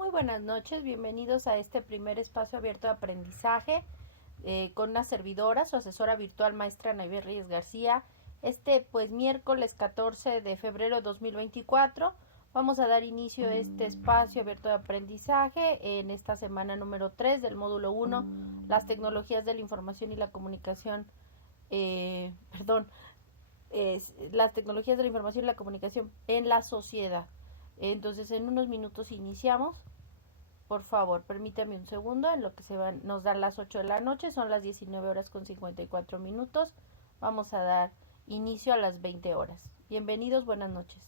Muy buenas noches, bienvenidos a este primer espacio abierto de aprendizaje con una servidora, su asesora virtual maestra Naybe Reyes García. Pues miércoles 14 de febrero de 2024 vamos a dar inicio a este espacio abierto de aprendizaje en esta semana número 3 del módulo 1, las tecnologías de la información y la comunicación, perdón, las tecnologías de la información y la comunicación en la sociedad. Entonces en unos minutos iniciamos. Por favor, permítame un segundo en lo que nos dan las 8 de la noche, son las 19 horas con 54 minutos. Vamos a dar inicio a las 20 horas. Bienvenidos, buenas noches.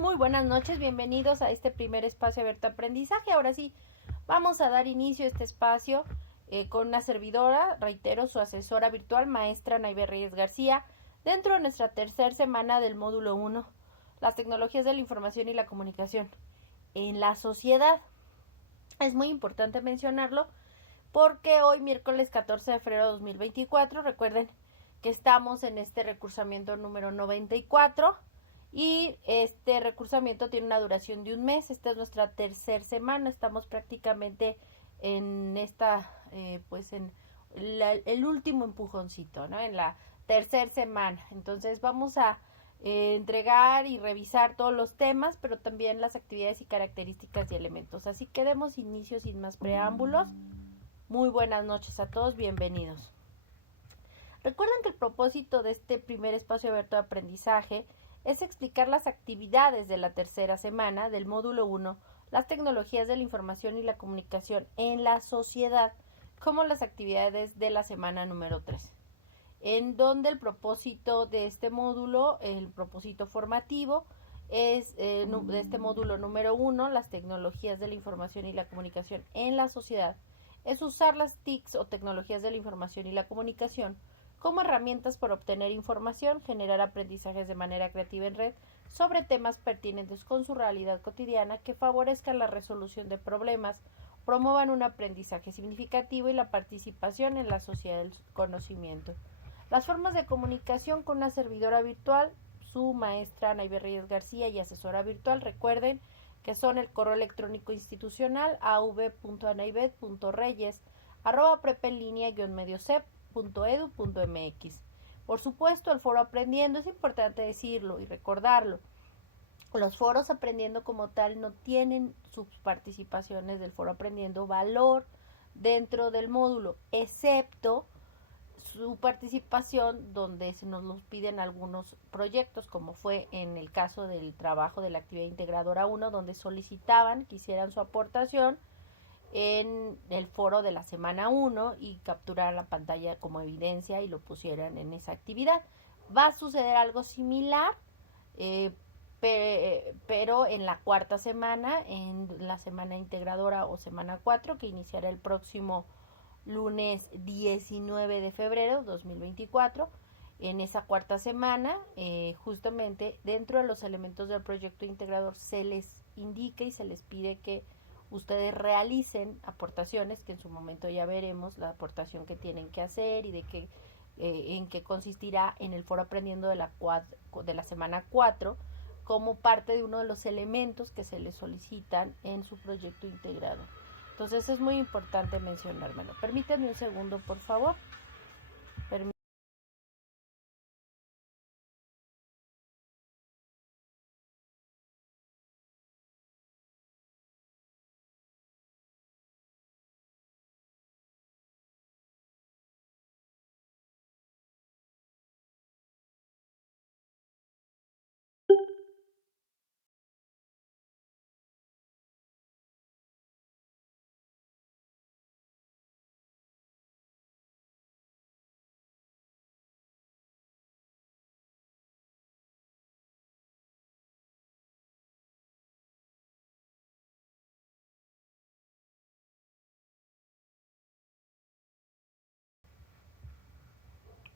Muy buenas noches, bienvenidos a este primer espacio abierto a aprendizaje. Ahora sí, vamos a dar inicio a este espacio con una servidora, reitero, su asesora virtual, maestra Naive Reyes García, dentro de nuestra tercera semana del módulo 1, las tecnologías de la información y la comunicación en la sociedad. Es muy importante mencionarlo porque hoy, miércoles 14 de febrero de 2024, recuerden que estamos en este recursamiento número 94 y este recursamiento tiene una duración de un mes. Esta es nuestra tercera semana, estamos prácticamente en esta, en el último empujoncito, ¿no? En la tercera semana. Entonces vamos a entregar y revisar todos los temas, pero también las actividades y características y elementos. Así que demos inicio sin más preámbulos. Muy buenas noches a todos, bienvenidos. Recuerden que el propósito de este primer espacio abierto de aprendizaje es explicar las actividades de la tercera semana del módulo 1, las tecnologías de la información y la comunicación en la sociedad, como las actividades de la semana número 3, en donde el propósito de este módulo, el propósito formativo, es de este módulo número 1, las tecnologías de la información y la comunicación en la sociedad, es usar las TICs o tecnologías de la información y la comunicación como herramientas para obtener información, generar aprendizajes de manera creativa en red sobre temas pertinentes con su realidad cotidiana que favorezcan la resolución de problemas, promuevan un aprendizaje significativo y la participación en la sociedad del conocimiento. Las formas de comunicación con una servidora virtual, su maestra Naive Reyes García y asesora virtual, recuerden que son el correo electrónico institucional av.anaivet.reyes@prepenlinea-mediocep.edu.mx. Por supuesto, el foro Aprendiendo, es importante decirlo y recordarlo. Los foros Aprendiendo como tal no tienen sus participaciones del foro Aprendiendo valor dentro del módulo, excepto su participación donde se nos los piden algunos proyectos, como fue en el caso del trabajo de la actividad integradora 1, donde solicitaban que hicieran su aportación en el foro de la semana 1 y capturaran la pantalla como evidencia y lo pusieran en esa actividad. Va a suceder algo similar, pero en la cuarta semana, en la semana integradora o semana 4, que iniciará el próximo lunes 19 de febrero 2024. En esa cuarta semana, justamente dentro de los elementos del proyecto integrador se les indica y se les pide que ustedes realicen aportaciones, que en su momento ya veremos la aportación que tienen que hacer y de qué, en qué consistirá en el foro Aprendiendo de la semana 4, como parte de uno de los elementos que se les solicitan en su proyecto integrador. Entonces es muy importante mencionármelo. Permítanme un segundo, por favor.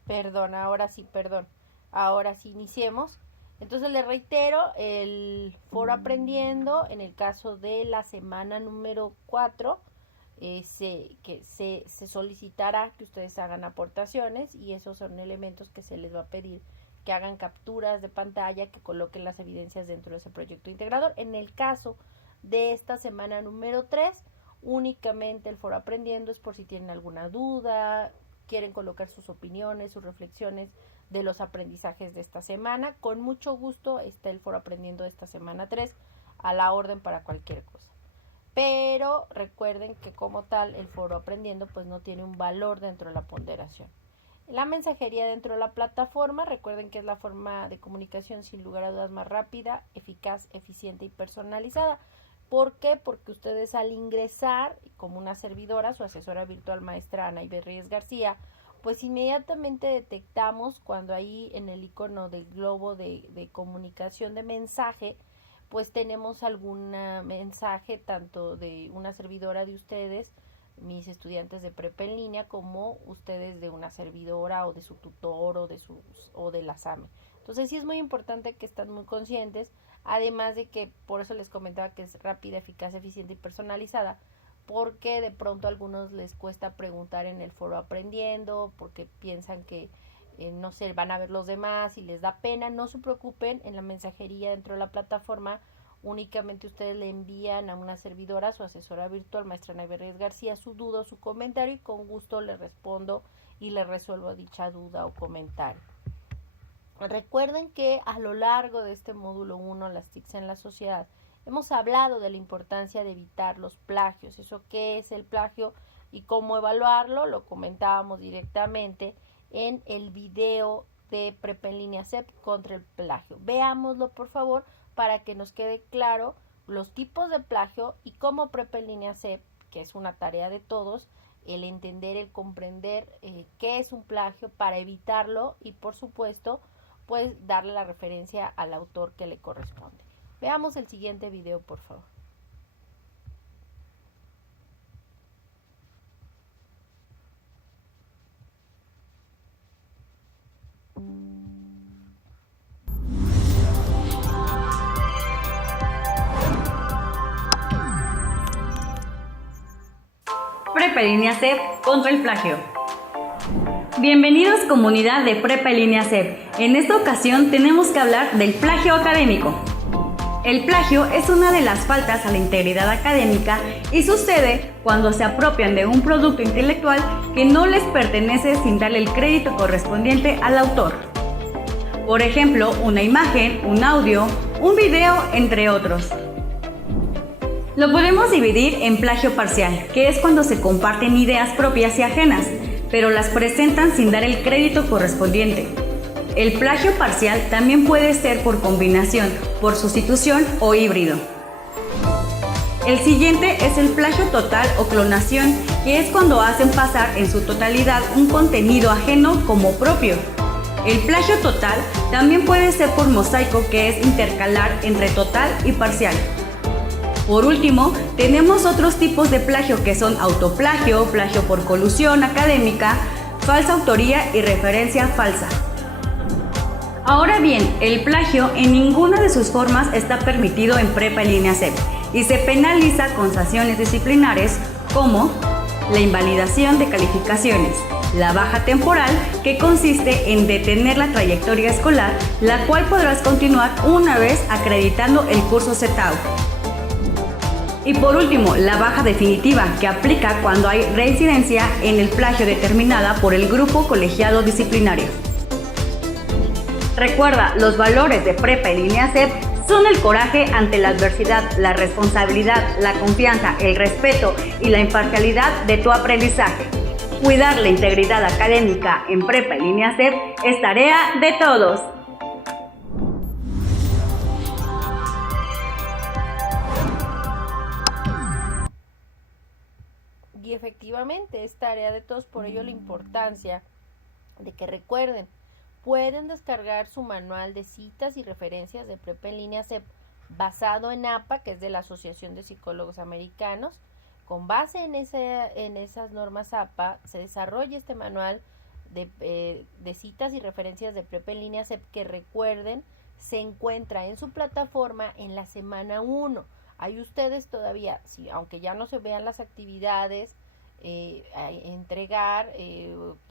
Perdón, ahora sí, perdón. Ahora sí, iniciemos. Entonces les reitero, el foro Aprendiendo, en el caso de la semana número 4, se solicitará que ustedes hagan aportaciones y esos son elementos que se les va a pedir que hagan capturas de pantalla, que coloquen las evidencias dentro de ese proyecto integrador. En el caso de esta semana número 3, únicamente el foro Aprendiendo es por si tienen alguna duda, quieren colocar sus opiniones, sus reflexiones de los aprendizajes de esta semana. Con mucho gusto está el foro Aprendiendo de esta semana 3 a la orden para cualquier cosa. Pero recuerden que como tal el foro Aprendiendo pues no tiene un valor dentro de la ponderación. La mensajería dentro de la plataforma, recuerden que es la forma de comunicación sin lugar a dudas más rápida, eficaz, eficiente y personalizada. ¿Por qué? Porque ustedes al ingresar como una servidora, su asesora virtual maestra Naive Reyes García, pues inmediatamente detectamos cuando ahí en el icono del globo de comunicación de mensaje, pues tenemos algún mensaje tanto de una servidora de ustedes, mis estudiantes de prepa en línea, como ustedes de una servidora o de su tutor o de la SAME. Entonces sí es muy importante que estén muy conscientes, además de que por eso les comentaba que es rápida, eficaz, eficiente y personalizada, porque de pronto a algunos les cuesta preguntar en el foro aprendiendo, porque piensan que no sé, van a ver los demás y les da pena. No se preocupen, en la mensajería dentro de la plataforma únicamente ustedes le envían a una servidora, su asesora virtual, maestra Naybe Reyes García, su duda o su comentario, y con gusto le respondo y le resuelvo dicha duda o comentario. Recuerden que a lo largo de este módulo 1, las TICs en la sociedad, hemos hablado de la importancia de evitar los plagios. ¿Eso qué es el plagio y cómo evaluarlo? Lo comentábamos directamente en el video de Prepa en Línea CEP contra el plagio. Veámoslo, por favor, para que nos quede claro los tipos de plagio y cómo Prepa en Línea CEP, que es una tarea de todos, el entender, el comprender qué es un plagio para evitarlo y, por supuesto, pues darle la referencia al autor que le corresponde. Veamos el siguiente video, por favor. Prepa en Línea CEP contra el plagio. Bienvenidos comunidad de Prepa en Línea CEP. En esta ocasión tenemos que hablar del plagio académico. El plagio es una de las faltas a la integridad académica y sucede cuando se apropian de un producto intelectual que no les pertenece sin darle el crédito correspondiente al autor. Por ejemplo, una imagen, un audio, un video, entre otros. Lo podemos dividir en plagio parcial, que es cuando se comparten ideas propias y ajenas, pero las presentan sin dar el crédito correspondiente. El plagio parcial también puede ser por combinación, por sustitución o híbrido. El siguiente es el plagio total o clonación, que es cuando hacen pasar en su totalidad un contenido ajeno como propio. El plagio total también puede ser por mosaico, que es intercalar entre total y parcial. Por último, tenemos otros tipos de plagio que son autoplagio, plagio por colusión académica, falsa autoría y referencia falsa. Ahora bien, el plagio en ninguna de sus formas está permitido en Prepa en Línea CEP y se penaliza con sanciones disciplinares como la invalidación de calificaciones, la baja temporal, que consiste en detener la trayectoria escolar, la cual podrás continuar una vez acreditando el curso CETAU. Y por último, la baja definitiva, que aplica cuando hay reincidencia en el plagio determinada por el grupo colegiado disciplinario. Recuerda, los valores de Prepa en Línea CEP son el coraje ante la adversidad, la responsabilidad, la confianza, el respeto y la imparcialidad de tu aprendizaje. Cuidar la integridad académica en Prepa en Línea CEP es tarea de todos. Y efectivamente es tarea de todos, por ello la importancia de que recuerden, pueden descargar su manual de citas y referencias de Prepa en Línea CEP basado en APA, que es de la Asociación de Psicólogos Americanos. Con base en esas normas APA, se desarrolla este manual de citas y referencias de Prepa en Línea CEP, que recuerden, se encuentra en su plataforma en la semana 1. Ahí ustedes todavía, aunque ya no se vean las actividades a entregar,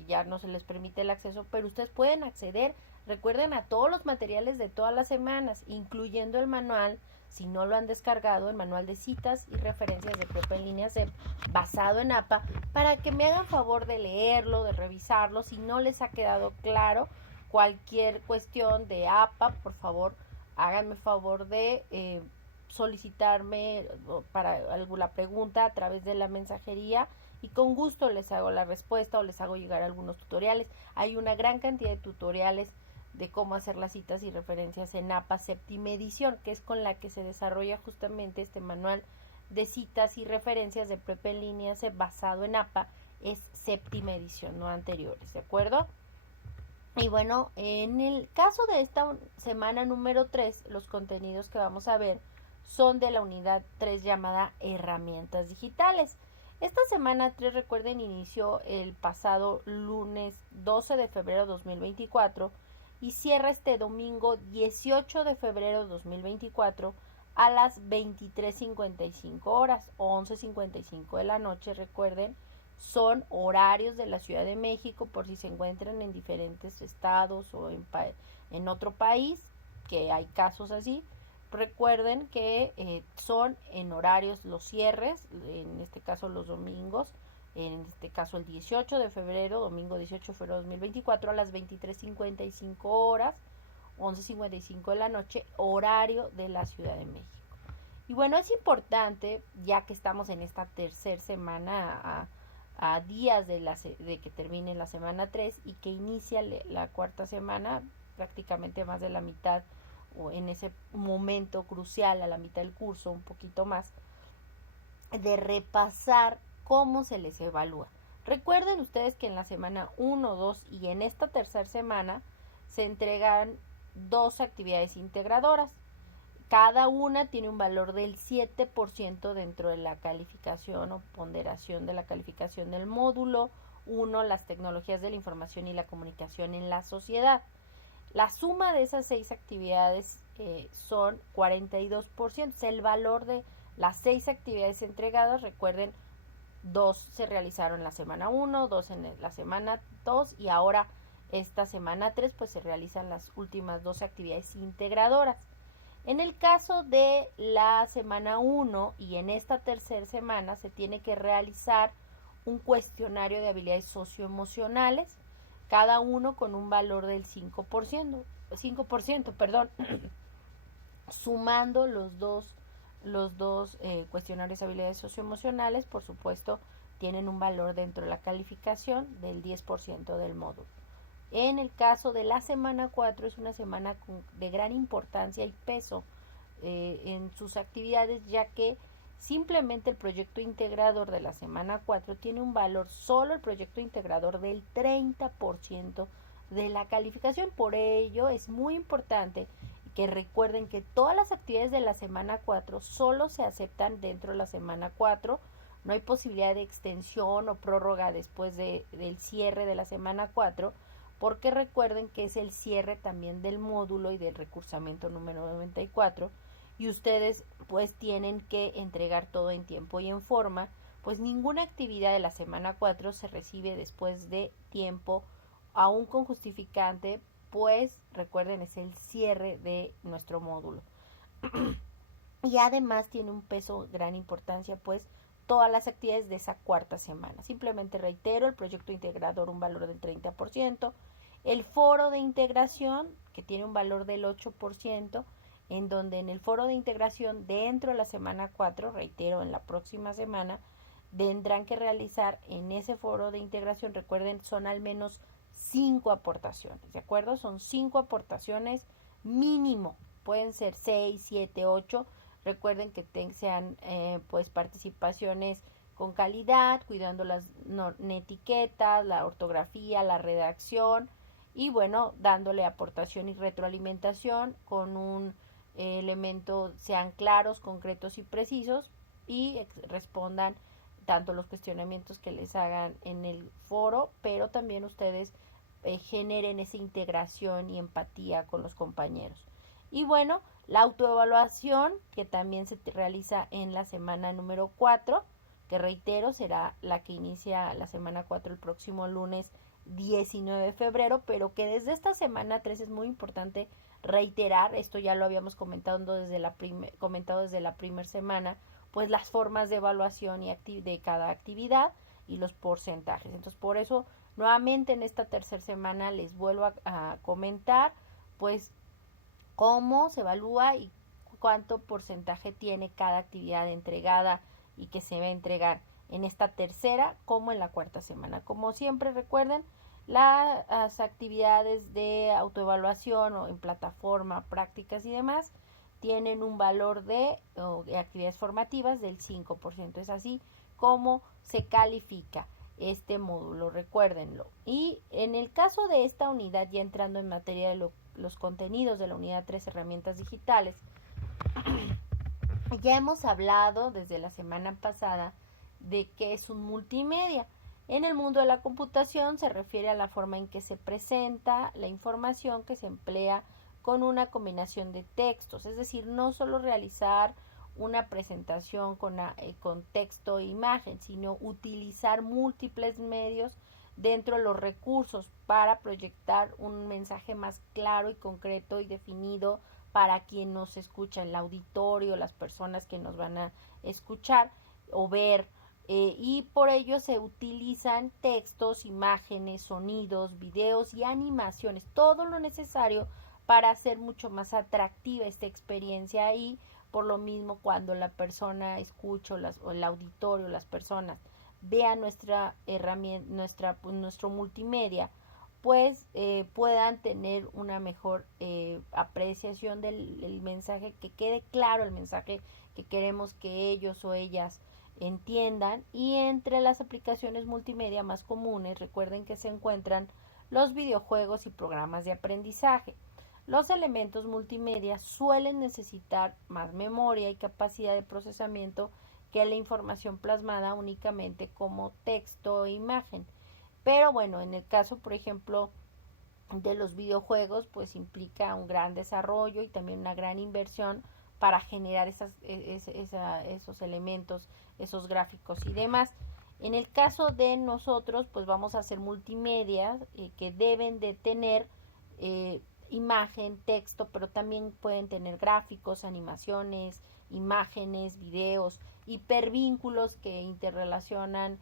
ya no se les permite el acceso, pero ustedes pueden acceder, recuerden, a todos los materiales de todas las semanas, incluyendo el manual, si no lo han descargado, el manual de citas y referencias de Prepa en Línea CEP basado en APA, para que me hagan favor de leerlo, de revisarlo. Si no les ha quedado claro cualquier cuestión de APA, por favor, háganme favor de solicitarme para alguna pregunta a través de la mensajería y con gusto les hago la respuesta o les hago llegar algunos tutoriales. Hay una gran cantidad de tutoriales de cómo hacer las citas y referencias en APA séptima edición, que es con la que se desarrolla justamente este manual de citas y referencias de Prepa en Línea basado en APA. Es séptima edición, no anteriores, ¿de acuerdo? Y bueno, en el caso de esta semana número 3, los contenidos que vamos a ver son de la unidad 3 llamada herramientas digitales. Esta semana 3, recuerden, inició el pasado lunes 12 de febrero de 2024 y cierra este domingo 18 de febrero de 2024 a las 23:55 horas, 11:55 de la noche. Recuerden, son horarios de la Ciudad de México, por si se encuentran en diferentes estados o en otro país, que hay casos así. Recuerden que son en horarios los cierres, en este caso los domingos, en este caso el 18 de febrero, domingo 18 de febrero de 2024 a las 23:55 horas, 11:55 de la noche, horario de la Ciudad de México. Y bueno, es importante, ya que estamos en esta tercera semana, a días de que termine la semana 3 y que inicia la cuarta semana, prácticamente más de la mitad, o en ese momento crucial, a la mitad del curso, un poquito más, de repasar cómo se les evalúa. Recuerden ustedes que en la semana 1, 2 y en esta tercera semana se entregan 2 actividades integradoras. Cada una tiene un valor del 7% dentro de la calificación o ponderación de la calificación del módulo 1, las tecnologías de la información y la comunicación en la sociedad. La suma de esas 6 actividades son 42%. Es el valor de las 6 actividades entregadas. Recuerden, 2 se realizaron en la semana 1, 2 en la semana 2 y ahora esta semana 3 pues se realizan las últimas 12 actividades integradoras. En el caso de la semana 1 y en esta tercera semana se tiene que realizar un cuestionario de habilidades socioemocionales, cada uno con un valor del 5%, sumando los dos cuestionarios de habilidades socioemocionales, por supuesto, tienen un valor dentro de la calificación del 10% del módulo. En el caso de la semana 4 es una semana de gran importancia y peso en sus actividades, ya que simplemente el proyecto integrador de la semana 4 tiene un valor, solo el proyecto integrador, del 30% de la calificación. Por ello es muy importante que recuerden que todas las actividades de la semana 4 solo se aceptan dentro de la semana 4. No hay posibilidad de extensión o prórroga después del cierre de la semana 4, porque recuerden que es el cierre también del módulo y del recursamiento número 94, y ustedes pues tienen que entregar todo en tiempo y en forma, pues ninguna actividad de la semana 4 se recibe después de tiempo, aún con justificante, pues recuerden, es el cierre de nuestro módulo. Y además tiene un peso, gran importancia, pues todas las actividades de esa cuarta semana. Simplemente reitero, el proyecto integrador un valor del 30%, el foro de integración que tiene un valor del 8%, en donde en el foro de integración dentro de la semana 4, reitero, en la próxima semana, tendrán que realizar en ese foro de integración, recuerden, son al menos 5 aportaciones, ¿de acuerdo? Son 5 aportaciones mínimo, pueden ser 6, 7, 8, recuerden que sean pues participaciones con calidad, cuidando las etiquetas, la ortografía, la redacción, y bueno, dándole aportación y retroalimentación con un elemento, sean claros, concretos y precisos, y respondan tanto los cuestionamientos que les hagan en el foro, pero también ustedes generen esa integración y empatía con los compañeros. Y bueno, la autoevaluación, que también se realiza en la semana número 4, que reitero, será la que inicia la semana 4 el próximo lunes 19 de febrero, pero que desde esta semana 3 es muy importante reiterar, esto ya lo habíamos comentado desde la primera semana, pues las formas de evaluación de cada actividad y los porcentajes. Entonces, por eso, nuevamente en esta tercera semana les vuelvo a comentar, pues, cómo se evalúa y cuánto porcentaje tiene cada actividad entregada y que se va a entregar en esta tercera como en la cuarta semana. Como siempre, recuerden, las actividades de autoevaluación o en plataforma, prácticas y demás, tienen un valor de actividades formativas del 5%. Es así como se califica este módulo, recuérdenlo. Y en el caso de esta unidad, ya entrando en materia de los contenidos de la unidad 3, herramientas digitales, Ya hemos hablado desde la semana pasada de qué es un multimedia. En el mundo de la computación se refiere a la forma en que se presenta la información que se emplea con una combinación de textos, es decir, no solo realizar una presentación con texto e imagen, sino utilizar múltiples medios dentro de los recursos para proyectar un mensaje más claro y concreto y definido para quien nos escucha, el auditorio, las personas que nos van a escuchar o ver, y por ello se utilizan textos, imágenes, sonidos, videos y animaciones, todo lo necesario para hacer mucho más atractiva esta experiencia. Y por lo mismo, cuando la persona escucha o el auditorio, las personas vean nuestra herramienta, nuestro multimedia, pues puedan tener una mejor apreciación del mensaje, que quede claro el mensaje que queremos que ellos o ellas entiendan. Y entre las aplicaciones multimedia más comunes, recuerden que se encuentran los videojuegos y programas de aprendizaje. Los elementos multimedia suelen necesitar más memoria y capacidad de procesamiento que la información plasmada únicamente como texto o imagen. Pero bueno, en el caso, por ejemplo, de los videojuegos, pues implica un gran desarrollo y también una gran inversión para generar esos elementos, esos gráficos y demás. En el caso de nosotros, pues vamos a hacer multimedia que deben de tener imagen, texto, pero también pueden tener gráficos, animaciones, imágenes, videos, hipervínculos que interrelacionan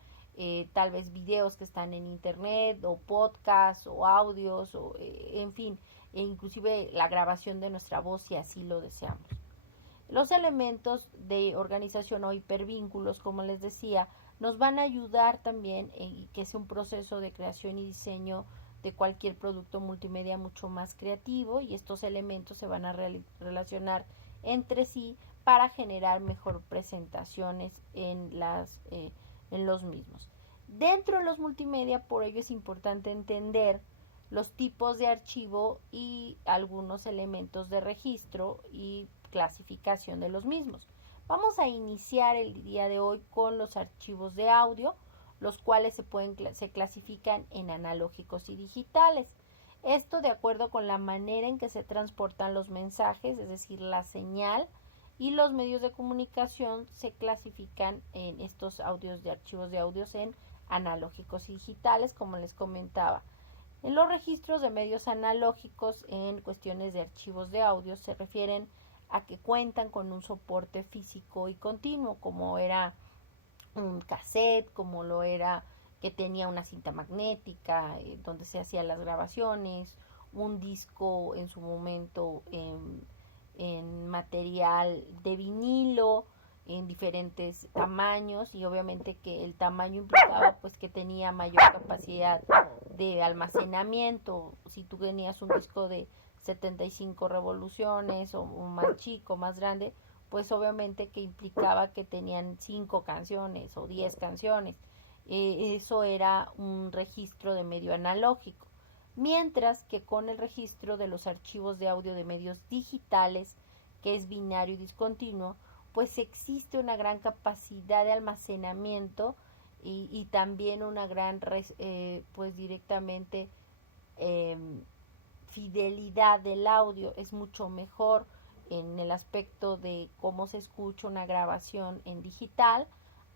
tal vez videos que están en internet o podcasts o audios o en fin, e inclusive la grabación de nuestra voz si así lo deseamos. Los elementos de organización o hipervínculos, como les decía, nos van a ayudar también en que sea un proceso de creación y diseño de cualquier producto multimedia mucho más creativo, y estos elementos se van a relacionar entre sí para generar mejor presentaciones en los mismos. Dentro de los multimedia, por ello es importante entender los tipos de archivo y algunos elementos de registro y clasificación de los mismos. Vamos a iniciar el día de hoy con los archivos de audio, los cuales se clasifican en analógicos y digitales. Esto de acuerdo con la manera en que se transportan los mensajes, es decir, la señal, y los medios de comunicación se clasifican en estos audios de archivos de audios en analógicos y digitales, como les comentaba. En los registros de medios analógicos en cuestiones de archivos de audio se refieren a que cuentan con un soporte físico y continuo, como era un cassette, como lo era que tenía una cinta magnética donde se hacían las grabaciones, un disco en su momento en material de vinilo en diferentes tamaños, y obviamente que el tamaño implicaba pues que tenía mayor capacidad de almacenamiento. Si tú tenías un disco de 75 revoluciones o más chico, más grande, pues obviamente que implicaba que tenían 5 canciones o 10 canciones. Eso era un registro de medio analógico. Mientras que con el registro de los archivos de audio de medios digitales, que es binario y discontinuo, pues existe una gran capacidad de almacenamiento y también una gran pues directamente fidelidad del audio. Es mucho mejor en el aspecto de cómo se escucha una grabación en digital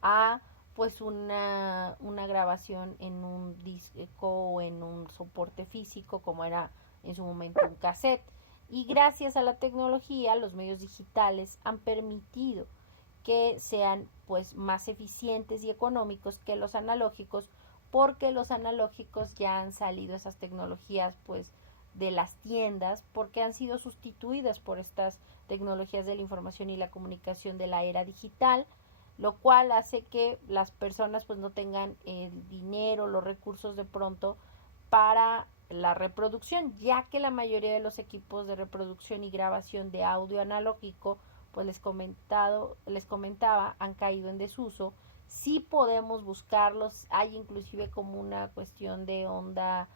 a pues una grabación en un disco o en un soporte físico como era en su momento un cassette. Y gracias a la tecnología, los medios digitales han permitido que sean pues más eficientes y económicos que los analógicos, porque los analógicos ya han salido esas tecnologías pues de las tiendas, porque han sido sustituidas por estas tecnologías de la información y la comunicación de la era digital, lo cual hace que las personas pues no tengan el dinero, los recursos de pronto para la reproducción, ya que la mayoría de los equipos de reproducción y grabación de audio analógico, pues les comentaba, han caído en desuso. Sí podemos buscarlos, hay inclusive como una cuestión de onda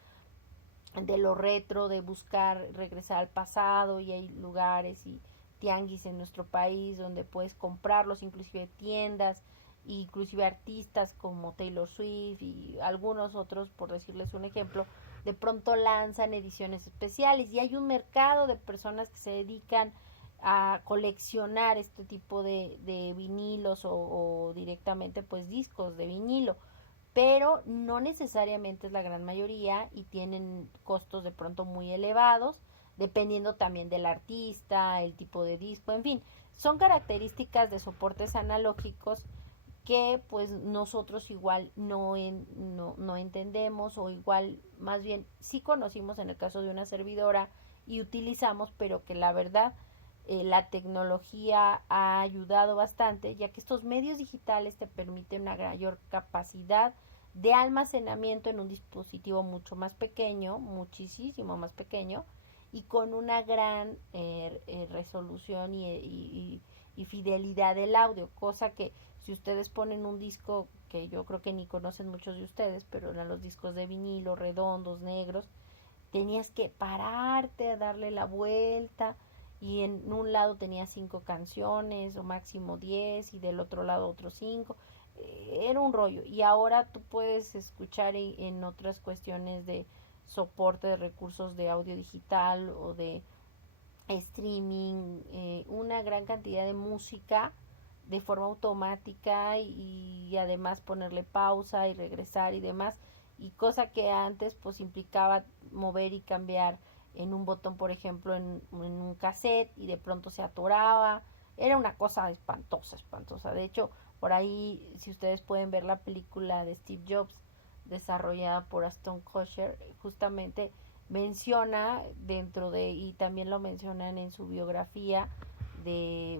de lo retro, de buscar regresar al pasado, y hay lugares y tianguis en nuestro país donde puedes comprarlos, inclusive tiendas, inclusive artistas como Taylor Swift y algunos otros, por decirles un ejemplo, de pronto lanzan ediciones especiales y hay un mercado de personas que se dedican a coleccionar este tipo de vinilos o directamente pues discos de vinilo, pero no necesariamente es la gran mayoría y tienen costos de pronto muy elevados, dependiendo también del artista, el tipo de disco, en fin, son características de soportes analógicos que pues nosotros igual no entendemos, o igual más bien sí conocimos en el caso de una servidora y utilizamos, pero que la verdad la tecnología ha ayudado bastante, ya que estos medios digitales te permiten una mayor capacidad de almacenamiento en un dispositivo mucho más pequeño, muchísimo más pequeño, y con una gran resolución y fidelidad del audio, cosa que si ustedes ponen un disco, que yo creo que ni conocen muchos de ustedes, pero eran los discos de vinilo redondos, negros, tenías que pararte a darle la vuelta, y en un lado tenía 5 canciones o máximo 10 y del otro lado otros 5. Era un rollo, y ahora tú puedes escuchar en otras cuestiones de soporte de recursos de audio digital o de streaming, una gran cantidad de música de forma automática, y además ponerle pausa y regresar y demás, y cosa que antes pues implicaba mover y cambiar en un botón, por ejemplo en un cassette, y de pronto se atoraba. Era una cosa espantosa. De hecho, por ahí, si ustedes pueden ver la película de Steve Jobs desarrollada por Aston Kutcher, justamente menciona dentro de, y también lo mencionan en su biografía de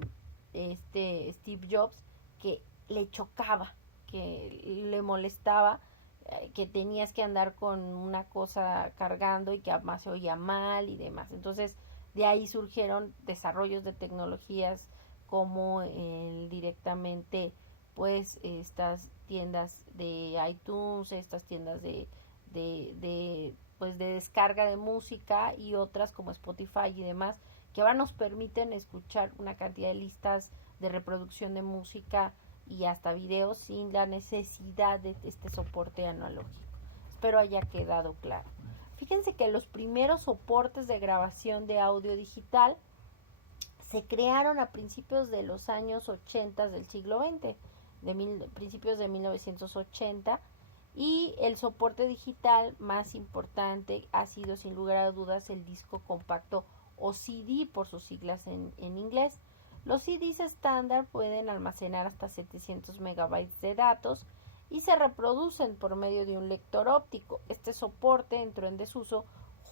Steve Jobs, que le chocaba, que le molestaba, que tenías que andar con una cosa cargando y que además se oía mal y demás. Entonces de ahí surgieron desarrollos de tecnologías como directamente pues estas tiendas de iTunes, estas tiendas pues de descarga de música, y otras como Spotify y demás, que ahora nos permiten escuchar una cantidad de listas de reproducción de música y hasta videos sin la necesidad de este soporte analógico. Espero haya quedado claro. Fíjense que los primeros soportes de grabación de audio digital se crearon a principios de los años 80 del siglo XX, principios de 1980, y el soporte digital más importante ha sido sin lugar a dudas el disco compacto o CD por sus siglas en inglés. Los CDs estándar pueden almacenar hasta 700 megabytes de datos y se reproducen por medio de un lector óptico. Este soporte entró en desuso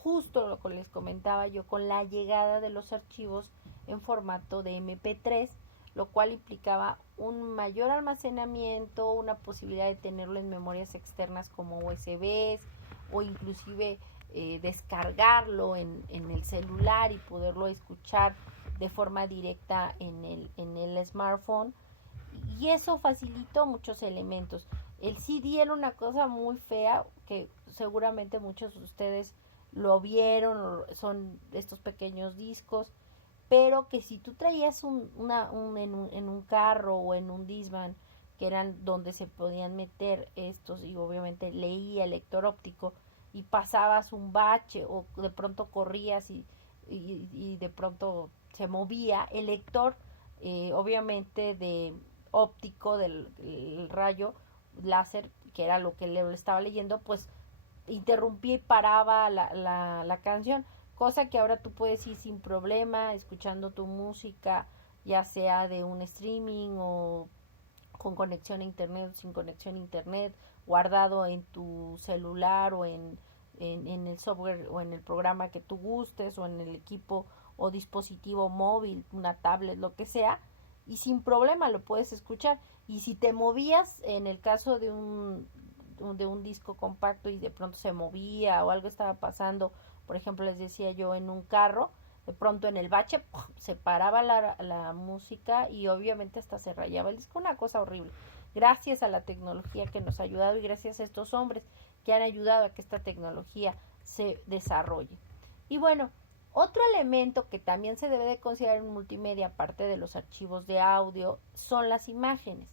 justo lo que les comentaba yo con la llegada de los archivos en formato de MP3, lo cual implicaba un mayor almacenamiento, una posibilidad de tenerlo en memorias externas como USBs, o inclusive descargarlo en el celular y poderlo escuchar de forma directa en el smartphone, y eso facilitó muchos elementos. El CD era una cosa muy fea, que seguramente muchos de ustedes lo vieron, son estos pequeños discos, pero que si tú traías en un carro o en un Discman, que eran donde se podían meter estos, y obviamente leía el lector óptico, y pasabas un bache o de pronto corrías y de pronto se movía el lector, obviamente de óptico del rayo láser, que era lo que le estaba leyendo, pues interrumpía y paraba la canción, cosa que ahora tú puedes ir sin problema escuchando tu música, ya sea de un streaming o con conexión a internet o sin conexión a internet, guardado en tu celular o en el software o en el programa que tú gustes, o en el equipo o dispositivo móvil, una tablet, lo que sea, y sin problema lo puedes escuchar. Y si te movías, en el caso de un disco compacto, y de pronto se movía o algo estaba pasando, por ejemplo les decía yo en un carro, de pronto en el bache se paraba la música y obviamente hasta se rayaba el disco, una cosa horrible. Gracias a la tecnología que nos ha ayudado, y gracias a estos hombres que han ayudado a que esta tecnología se desarrolle. Y bueno, Otro elemento que también se debe de considerar en multimedia, aparte de los archivos de audio, son las imágenes.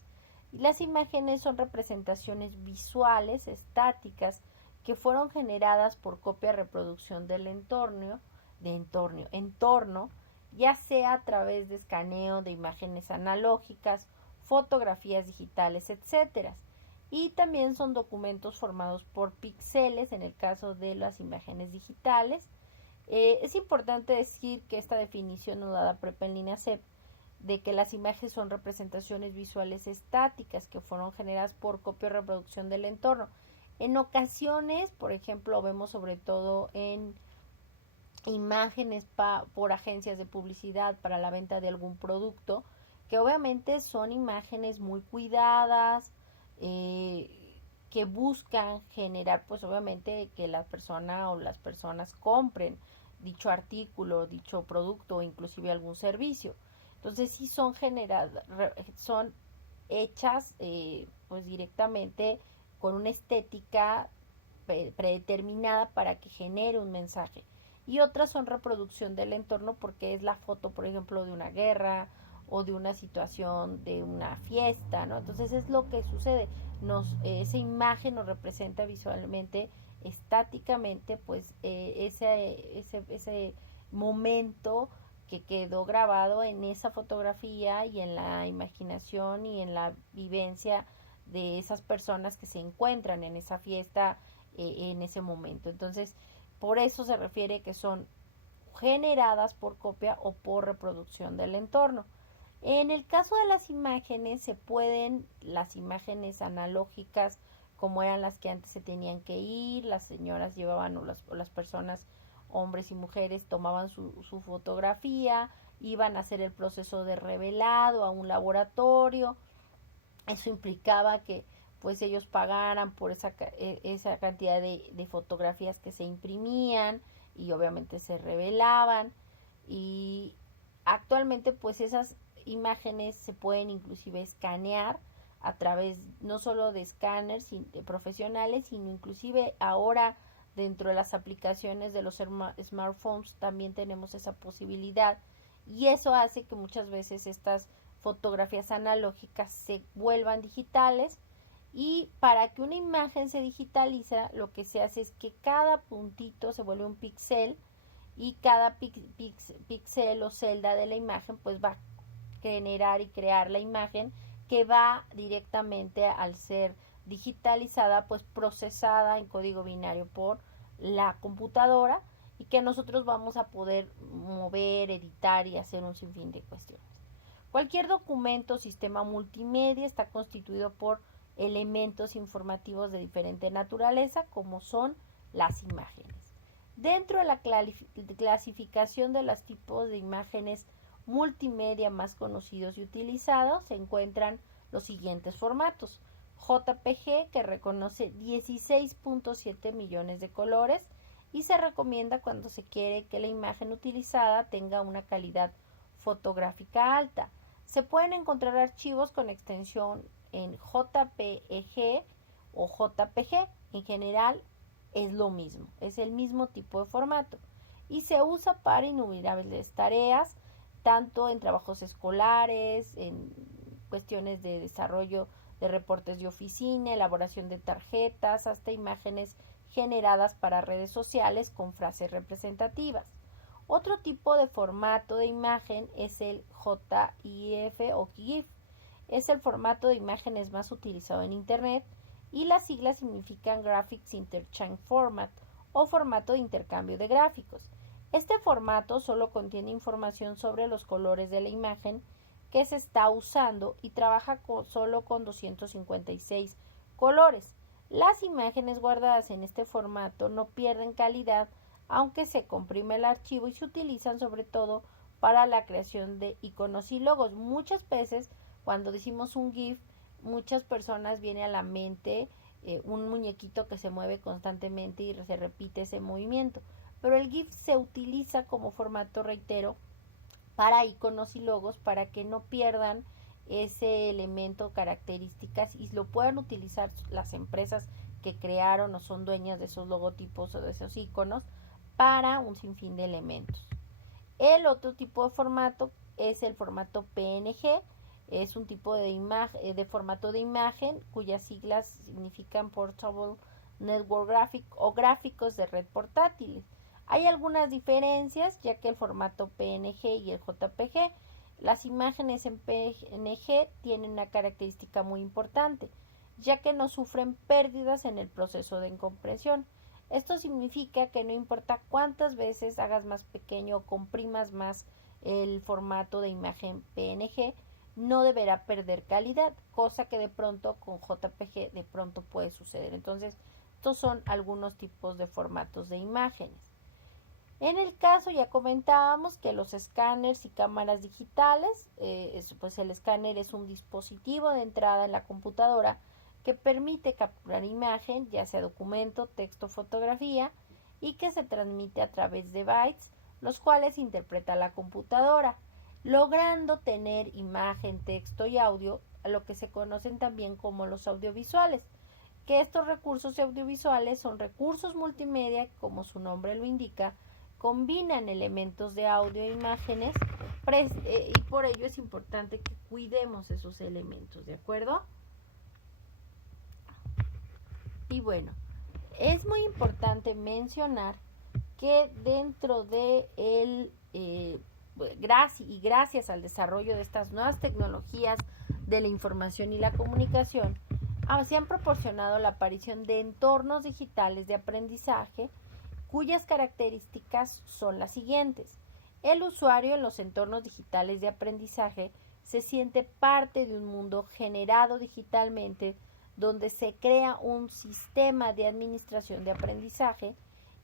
Y las imágenes son representaciones visuales, estáticas, que fueron generadas por copia-reproducción del entorno, ya sea a través de escaneo de imágenes analógicas, fotografías digitales, etcétera. Y también son documentos formados por píxeles en el caso de las imágenes digitales. Es importante decir que esta definición no dada Prepa en línea CEP de que las imágenes son representaciones visuales estáticas que fueron generadas por copia o reproducción del entorno. En ocasiones, por ejemplo, vemos sobre todo en imágenes por agencias de publicidad para la venta de algún producto, que obviamente son imágenes muy cuidadas, que buscan generar, pues obviamente, que la persona o las personas compren dicho artículo, dicho producto o inclusive algún servicio. Entonces sí son son hechas pues directamente con una estética predeterminada para que genere un mensaje. Y otras son reproducción del entorno porque es la foto, por ejemplo, de una guerra o de una situación de una fiesta, ¿no? Entonces es lo que sucede. Esa imagen nos representa visualmente, estáticamente, pues ese momento que quedó grabado en esa fotografía y en la imaginación y en la vivencia de esas personas que se encuentran en esa fiesta en ese momento. Entonces, por eso se refiere que son generadas por copia o por reproducción del entorno. En el caso de las imágenes, las imágenes analógicas, como eran las que antes se tenían que ir, las señoras llevaban, o las personas, hombres y mujeres, tomaban su fotografía, iban a hacer el proceso de revelado a un laboratorio. Eso implicaba que pues ellos pagaran por esa cantidad de fotografías que se imprimían y obviamente se revelaban. Y actualmente pues esas imágenes se pueden inclusive escanear a través no solo de escáneres profesionales, sino inclusive ahora dentro de las aplicaciones de los smartphones también tenemos esa posibilidad, y eso hace que muchas veces estas fotografías analógicas se vuelvan digitales. Y para que una imagen se digitaliza, lo que se hace es que cada puntito se vuelve un píxel, y cada píxel o celda de la imagen pues va a generar y crear la imagen, que va directamente, al ser digitalizada, pues procesada en código binario por la computadora, y que nosotros vamos a poder mover, editar y hacer un sinfín de cuestiones. Cualquier documento o sistema multimedia está constituido por elementos informativos de diferente naturaleza, como son las imágenes. Dentro de la clasificación de los tipos de imágenes multimedia más conocidos y utilizados se encuentran los siguientes formatos: JPG, que reconoce 16.7 millones de colores y se recomienda cuando se quiere que la imagen utilizada tenga una calidad fotográfica alta. Se pueden encontrar archivos con extensión en JPEG o JPG. En general es lo mismo, es el mismo tipo de formato y se usa para innumerables tareas, tanto en trabajos escolares, en cuestiones de desarrollo de reportes de oficina, elaboración de tarjetas, hasta imágenes generadas para redes sociales con frases representativas. Otro tipo de formato de imagen es el GIF o GIF. Es el formato de imágenes más utilizado en Internet, y las siglas significan Graphics Interchange Format o formato de intercambio de gráficos. Este formato solo contiene información sobre los colores de la imagen que se está usando y trabaja solo con 256 colores. Las imágenes guardadas en este formato no pierden calidad, aunque se comprime el archivo, y se utilizan sobre todo para la creación de iconos y logos. Muchas veces cuando decimos un GIF, muchas personas viene a la mente un muñequito que se mueve constantemente y se repite ese movimiento. Pero el GIF se utiliza como formato, reitero, para iconos y logos, para que no pierdan ese elemento, características, y lo puedan utilizar las empresas que crearon o son dueñas de esos logotipos o de esos iconos para un sinfín de elementos. El otro tipo de formato es el formato PNG, es un tipo de formato de imagen cuyas siglas significan Portable Network Graphic o gráficos de red portátiles. Hay algunas diferencias, ya que el formato PNG y el JPG, las imágenes en PNG tienen una característica muy importante, ya que no sufren pérdidas en el proceso de compresión. Esto significa que no importa cuántas veces hagas más pequeño o comprimas más el formato de imagen PNG, no deberá perder calidad, cosa que de pronto con JPG de pronto puede suceder. Entonces, estos son algunos tipos de formatos de imágenes. En el caso ya comentábamos que los escáneres y cámaras digitales, pues el escáner es un dispositivo de entrada en la computadora que permite capturar imagen, ya sea documento, texto, fotografía, y que se transmite a través de bytes, los cuales interpreta la computadora, logrando tener imagen, texto y audio, a lo que se conocen también como los audiovisuales, que estos recursos audiovisuales son recursos multimedia, como su nombre lo indica, combinan elementos de audio e imágenes y por ello es importante que cuidemos esos elementos, ¿de acuerdo? Y bueno, es muy importante mencionar que dentro de gracias al desarrollo de estas nuevas tecnologías de la información y la comunicación, se han proporcionado la aparición de entornos digitales de aprendizaje cuyas características son las siguientes. El usuario en los entornos digitales de aprendizaje se siente parte de un mundo generado digitalmente donde se crea un sistema de administración de aprendizaje.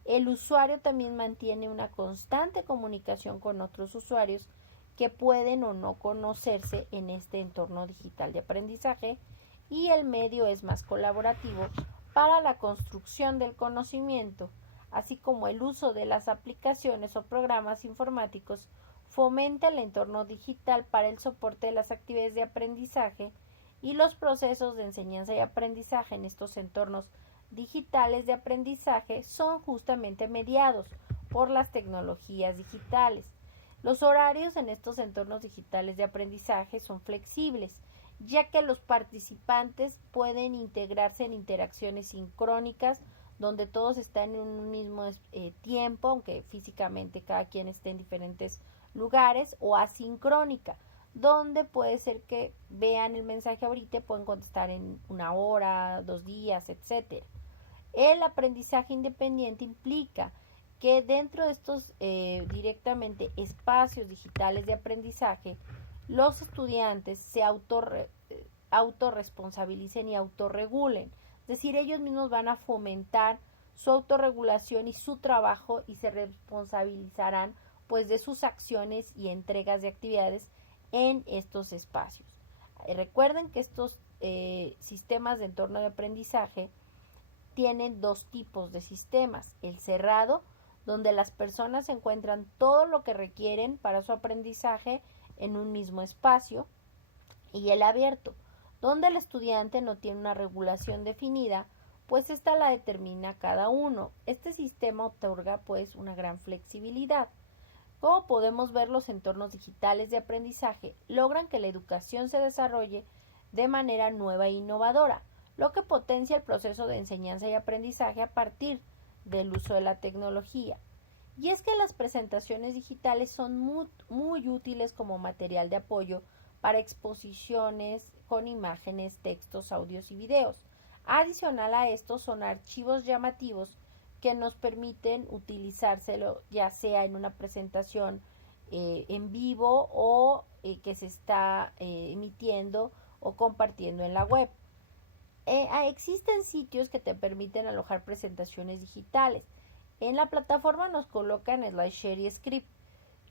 El usuario también mantiene una constante comunicación con otros usuarios que pueden o no conocerse en este entorno digital de aprendizaje, y el medio es más colaborativo para la construcción del conocimiento, así como el uso de las aplicaciones o programas informáticos fomenta el entorno digital para el soporte de las actividades de aprendizaje, y los procesos de enseñanza y aprendizaje en estos entornos digitales de aprendizaje son justamente mediados por las tecnologías digitales. Los horarios en estos entornos digitales de aprendizaje son flexibles, ya que los participantes pueden integrarse en interacciones sincrónicas donde todos están en un mismo tiempo, aunque físicamente cada quien esté en diferentes lugares, o asincrónica, donde puede ser que vean el mensaje ahorita y pueden contestar en 1 hora, 2 días, etc. El aprendizaje independiente implica que dentro de estos directamente espacios digitales de aprendizaje, los estudiantes se autorresponsabilicen y autorregulen. Es decir, ellos mismos van a fomentar su autorregulación y su trabajo y se responsabilizarán pues de sus acciones y entregas de actividades en estos espacios. Recuerden que estos sistemas de entorno de aprendizaje tienen 2 tipos de sistemas: el cerrado, donde las personas encuentran todo lo que requieren para su aprendizaje en un mismo espacio, y el abierto, donde el estudiante no tiene una regulación definida, pues esta la determina cada uno. Este sistema otorga pues una gran flexibilidad. Como podemos ver, los entornos digitales de aprendizaje logran que la educación se desarrolle de manera nueva e innovadora, lo que potencia el proceso de enseñanza y aprendizaje a partir del uso de la tecnología. Y es que las presentaciones digitales son muy útiles como material de apoyo para exposiciones con imágenes, textos, audios y videos. Adicional a esto, son archivos llamativos que nos permiten utilizárselo ya sea en una presentación en vivo o que se está emitiendo o compartiendo en la web. Existen sitios que te permiten alojar presentaciones digitales. En la plataforma nos colocan SlideShare y Script.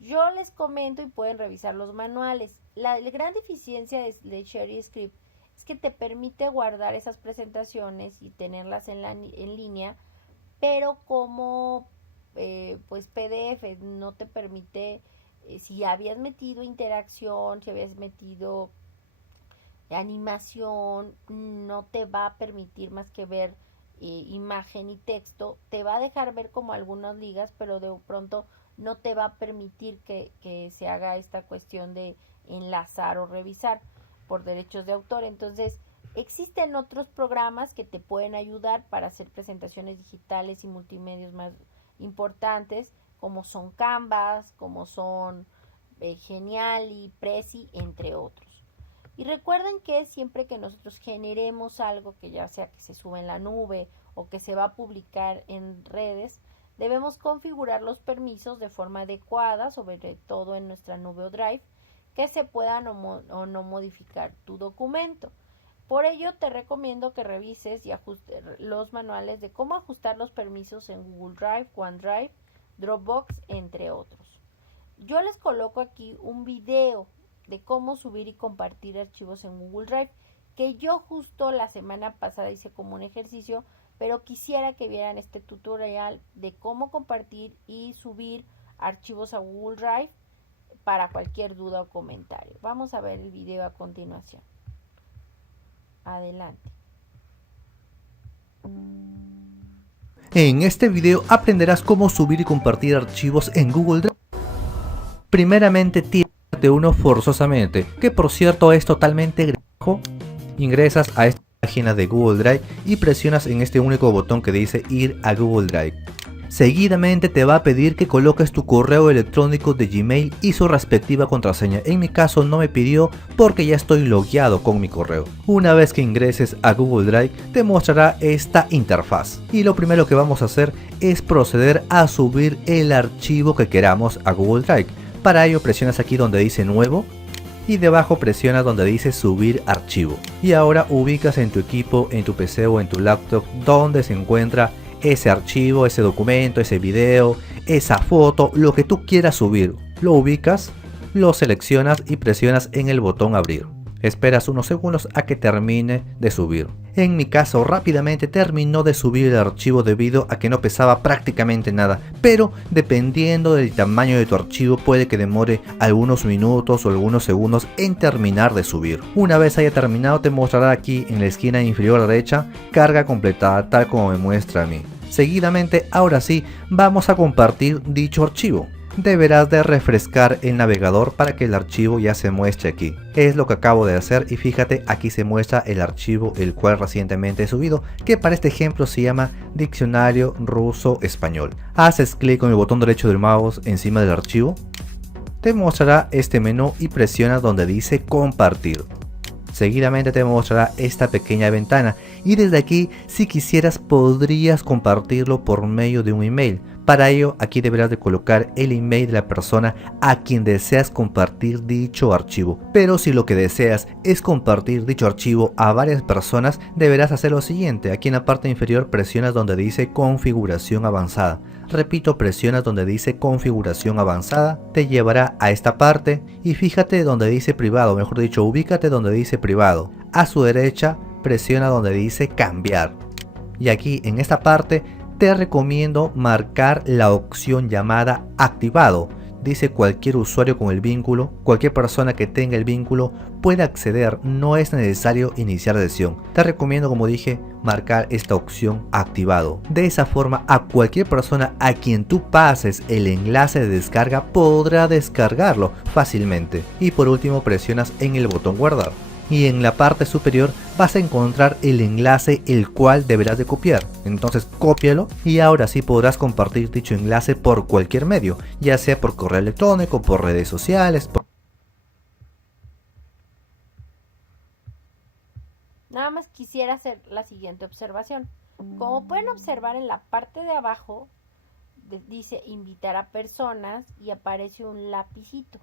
Yo les comento y pueden revisar los manuales. La gran deficiencia de SlideShare y Script es que te permite guardar esas presentaciones y tenerlas en línea, pero como pues PDF no te permite, si habías metido interacción, si habías metido animación, no te va a permitir más que ver imagen y texto. Te va a dejar ver como algunas ligas, pero de pronto no te va a permitir que se haga esta cuestión de enlazar o revisar por derechos de autor. Entonces, existen otros programas que te pueden ayudar para hacer presentaciones digitales y multimedios más importantes, como son Canvas, como son Geniali, Prezi, entre otros. Y recuerden que siempre que nosotros generemos algo, que ya sea que se sube en la nube o que se va a publicar en redes, debemos configurar los permisos de forma adecuada, sobre todo en nuestra nube o Drive, que se puedan o no modificar tu documento. Por ello te recomiendo que revises y ajustes los manuales de cómo ajustar los permisos en Google Drive, OneDrive, Dropbox, entre otros. Yo les coloco aquí un video de cómo subir y compartir archivos en Google Drive, que yo justo la semana pasada hice como un ejercicio, pero quisiera que vieran este tutorial de cómo compartir y subir archivos a Google Drive para cualquier duda o comentario. Vamos a ver el video a continuación. Adelante. En este video aprenderás cómo subir y compartir archivos en Google Drive. Primeramente tienes que hacerte uno forzosamente, que por cierto es totalmente gratis. Ingresas a esta página de Google Drive y presionas en este único botón que dice ir a Google Drive. Seguidamente te va a pedir que coloques tu correo electrónico de Gmail y su respectiva contraseña. En mi caso no me pidió porque ya estoy logueado con mi correo. Una vez que ingreses a Google Drive te mostrará esta interfaz. Y lo primero que vamos a hacer es proceder a subir el archivo que queramos a Google Drive. Para ello presionas aquí donde dice nuevo y debajo presionas donde dice subir archivo. Y ahora ubicas en tu equipo, en tu PC o en tu laptop donde se encuentra ese archivo, ese documento, ese video, esa foto, lo que tú quieras subir. Lo ubicas, lo seleccionas y presionas en el botón abrir. Esperas unos segundos a que termine de subir. En mi caso rápidamente terminó de subir el archivo debido a que no pesaba prácticamente nada, pero dependiendo del tamaño de tu archivo puede que demore algunos minutos o algunos segundos en terminar de subir. Una vez haya terminado te mostrará aquí en la esquina inferior derecha carga completada, tal como me muestra a mí. Seguidamente, ahora sí, vamos a compartir dicho archivo. Deberás de refrescar el navegador para que el archivo ya se muestre aquí. Es lo que acabo de hacer y fíjate, aquí se muestra el archivo el cual recientemente he subido, que para este ejemplo se llama Diccionario Ruso-Español. Haces clic con el botón derecho del mouse encima del archivo, te mostrará este menú y presionas donde dice compartir. Seguidamente te mostrará esta pequeña ventana y desde aquí, si quisieras, podrías compartirlo por medio de un email. Para ello, aquí deberás de colocar el email de la persona a quien deseas compartir dicho archivo. Pero si lo que deseas es compartir dicho archivo a varias personas, deberás hacer lo siguiente. Aquí en la parte inferior presionas donde dice configuración avanzada. Repito, presionas donde dice configuración avanzada, te llevará a esta parte y fíjate donde dice privado, mejor dicho, ubícate donde dice privado. A su derecha, presiona donde dice cambiar. Y aquí en esta parte te recomiendo marcar la opción llamada activado. Dice cualquier usuario con el vínculo, cualquier persona que tenga el vínculo puede acceder, no es necesario iniciar sesión. Te recomiendo, como dije, marcar esta opción activado. De esa forma, a cualquier persona a quien tú pases el enlace de descarga podrá descargarlo fácilmente. Y por último presionas en el botón guardar. Y en la parte superior vas a encontrar el enlace el cual deberás de copiar. Entonces cópialo y ahora sí podrás compartir dicho enlace por cualquier medio, ya sea por correo electrónico, por redes sociales. Nada más quisiera hacer la siguiente observación. Como pueden observar, en la parte de abajo dice invitar a personas y aparece un lapicito.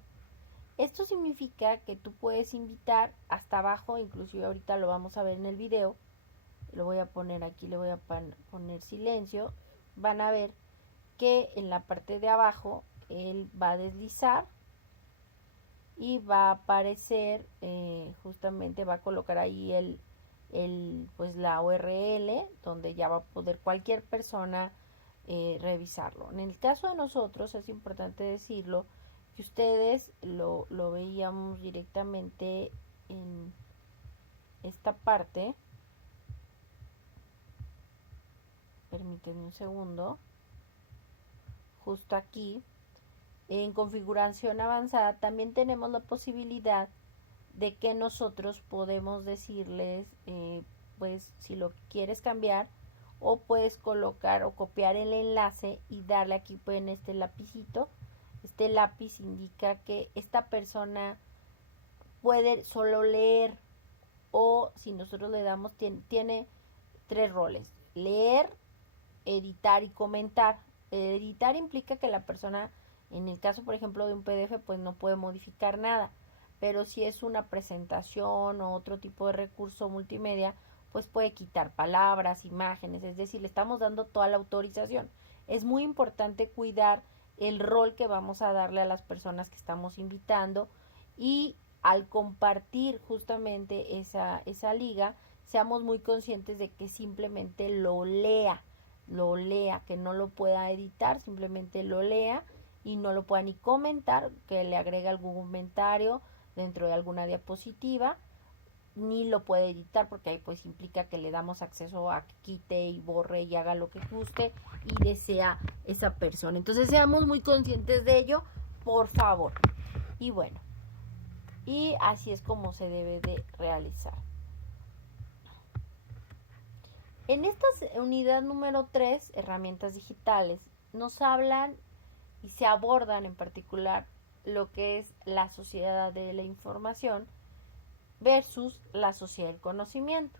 Esto significa que tú puedes invitar hasta abajo, inclusive ahorita lo vamos a ver en el video. Lo voy a poner aquí, le voy a poner silencio. Van a ver que en la parte de abajo él va a deslizar y va a aparecer, justamente va a colocar ahí pues la URL donde ya va a poder cualquier persona revisarlo. En el caso de nosotros es importante decirlo, que ustedes lo veíamos directamente en esta parte. Permítanme un segundo. Justo aquí en configuración avanzada también tenemos la posibilidad de que nosotros podemos decirles, pues si lo quieres cambiar, o puedes colocar o copiar el enlace y darle aquí pues, en este lapicito. Este lápiz indica que esta persona puede solo leer, o si nosotros le damos, tiene 3 roles: leer, editar y comentar. Editar implica que la persona, en el caso por ejemplo de un PDF, pues no puede modificar nada, pero si es una presentación o otro tipo de recurso multimedia, pues puede quitar palabras, imágenes, es decir, le estamos dando toda la autorización. Es muy importante cuidar el rol que vamos a darle a las personas que estamos invitando, y al compartir justamente esa liga, seamos muy conscientes de que simplemente lo lea, que no lo pueda editar, simplemente lo lea y no lo pueda ni comentar, que le agregue algún comentario dentro de alguna diapositiva, ni lo puede editar, porque ahí pues implica que le damos acceso a que quite y borre y haga lo que guste y desea esa persona. Entonces seamos muy conscientes de ello, por favor. Y bueno, y así es como se debe de realizar. En esta unidad número 3, herramientas digitales, nos hablan y se abordan en particular lo que es la sociedad de la información versus la sociedad del conocimiento.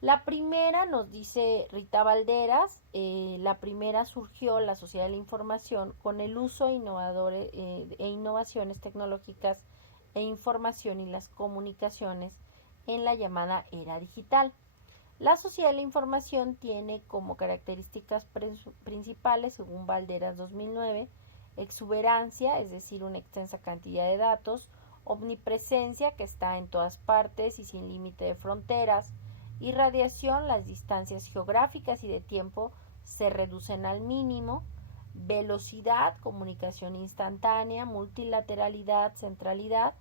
La primera, nos dice Rita Valderas, la primera surgió, la sociedad de la información, con el uso e innovaciones tecnológicas e información y las comunicaciones en la llamada era digital. La sociedad de la información tiene como características principales, según Valderas 2009, exuberancia, es decir, una extensa cantidad de datos; omnipresencia, que está en todas partes y sin límite de fronteras; irradiación, las distancias geográficas y de tiempo se reducen al mínimo; velocidad, comunicación instantánea; multilateralidad, centralidad,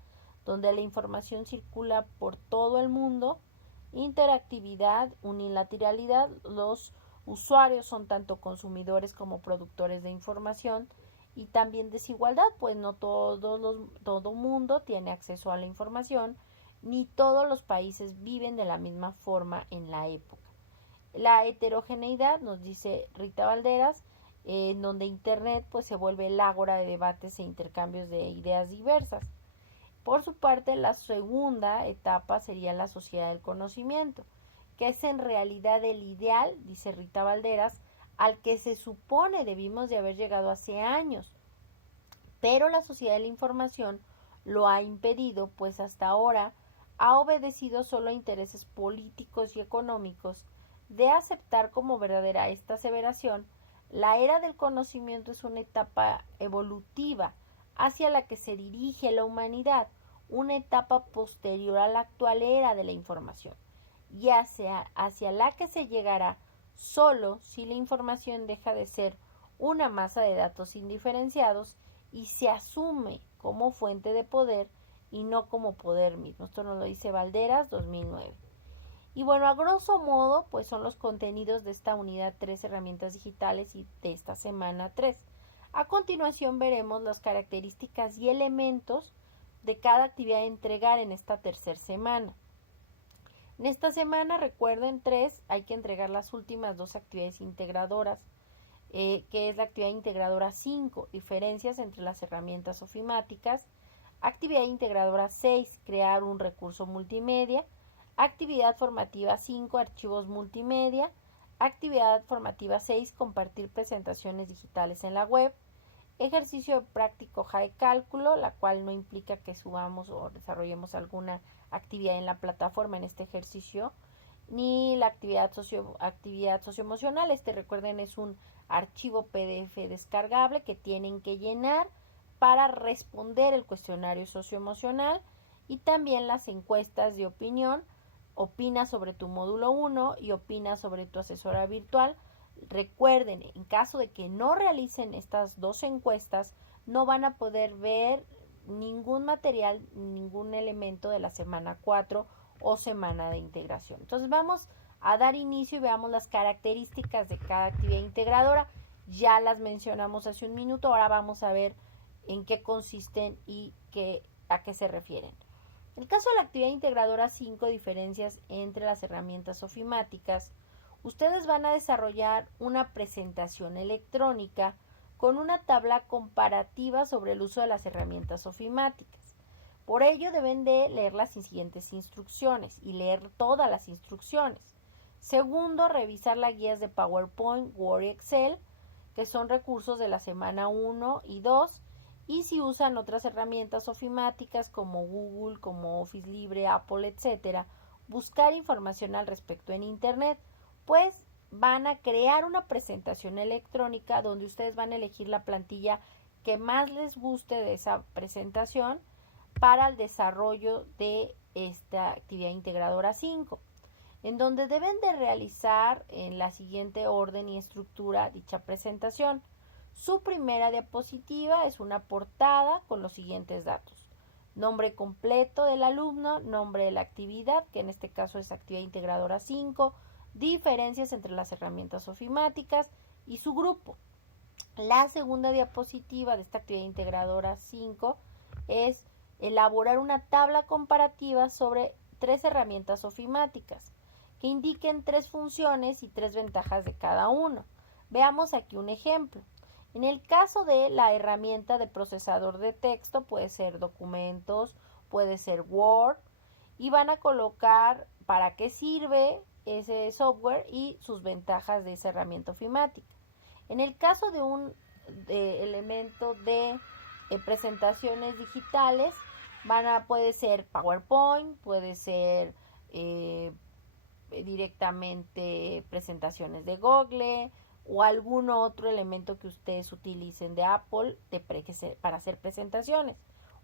donde la información circula por todo el mundo; interactividad, unilateralidad, los usuarios son tanto consumidores como productores de información; y también desigualdad, pues no todo mundo tiene acceso a la información, ni todos los países viven de la misma forma en la época. La heterogeneidad, nos dice Rita Valderas, en donde Internet pues se vuelve el ágora de debates e intercambios de ideas diversas. Por su parte, la segunda etapa sería la sociedad del conocimiento, que es en realidad el ideal, dice Rita Valderas, al que se supone debimos de haber llegado hace años, pero la sociedad de la información lo ha impedido, pues hasta ahora ha obedecido solo a intereses políticos y económicos. De aceptar como verdadera esta aseveración, la era del conocimiento es una etapa evolutiva hacia la que se dirige la humanidad, una etapa posterior a la actual era de la información, y hacia la que se llegará solo si la información deja de ser una masa de datos indiferenciados y se asume como fuente de poder y no como poder mismo. Esto nos lo dice Valderas 2009. Y bueno, a grosso modo, pues son los contenidos de esta unidad 3, herramientas digitales, y de esta semana 3. A continuación veremos las características y elementos de cada actividad a entregar en esta tercera semana. En esta semana, recuerden 3, hay que entregar las últimas 2 actividades integradoras, que es la actividad integradora 5, diferencias entre las herramientas ofimáticas; actividad integradora 6, crear un recurso multimedia; actividad formativa 5, archivos multimedia; actividad formativa 6, compartir presentaciones digitales en la web; ejercicio práctico hoja de cálculo, la cual no implica que subamos o desarrollemos alguna actividad en la plataforma en este ejercicio, ni la actividad socioemocional. Recuerden, es un archivo PDF descargable que tienen que llenar para responder el cuestionario socioemocional, y también las encuestas de opinión. Opina sobre tu módulo 1 y opina sobre tu asesora virtual. Recuerden, en caso de que no realicen estas 2 encuestas, no van a poder ver ningún material, ningún elemento de la semana 4 o semana de integración. Entonces vamos a dar inicio y veamos las características de cada actividad integradora. Ya las mencionamos hace un minuto, ahora vamos a ver en qué consisten y a qué se refieren. En el caso de la actividad integradora 5, diferencias entre las herramientas ofimáticas, ustedes van a desarrollar una presentación electrónica con una tabla comparativa sobre el uso de las herramientas ofimáticas. Por ello deben de leer las siguientes instrucciones y leer todas las instrucciones. Segundo, revisar las guías de PowerPoint, Word y Excel, que son recursos de la semana 1 y 2, y si usan otras herramientas ofimáticas como Google, como Office Libre, Apple, etc., buscar información al respecto en Internet, pues van a crear una presentación electrónica donde ustedes van a elegir la plantilla que más les guste de esa presentación para el desarrollo de esta actividad integradora 5, en donde deben de realizar en la siguiente orden y estructura dicha presentación. Su primera diapositiva es una portada con los siguientes datos: nombre completo del alumno, nombre de la actividad, que en este caso es actividad integradora 5, diferencias entre las herramientas ofimáticas y su grupo. La segunda diapositiva de esta actividad integradora 5 es elaborar una tabla comparativa sobre 3 herramientas ofimáticas que indiquen 3 funciones y 3 ventajas de cada uno. Veamos aquí un ejemplo. En el caso de la herramienta de procesador de texto, puede ser documentos, puede ser Word, y van a colocar para qué sirve ese software y sus ventajas de esa herramienta ofimática. En el caso de un elemento de presentaciones digitales, puede ser PowerPoint, puede ser directamente presentaciones de Google o algún otro elemento que ustedes utilicen de Apple para hacer presentaciones.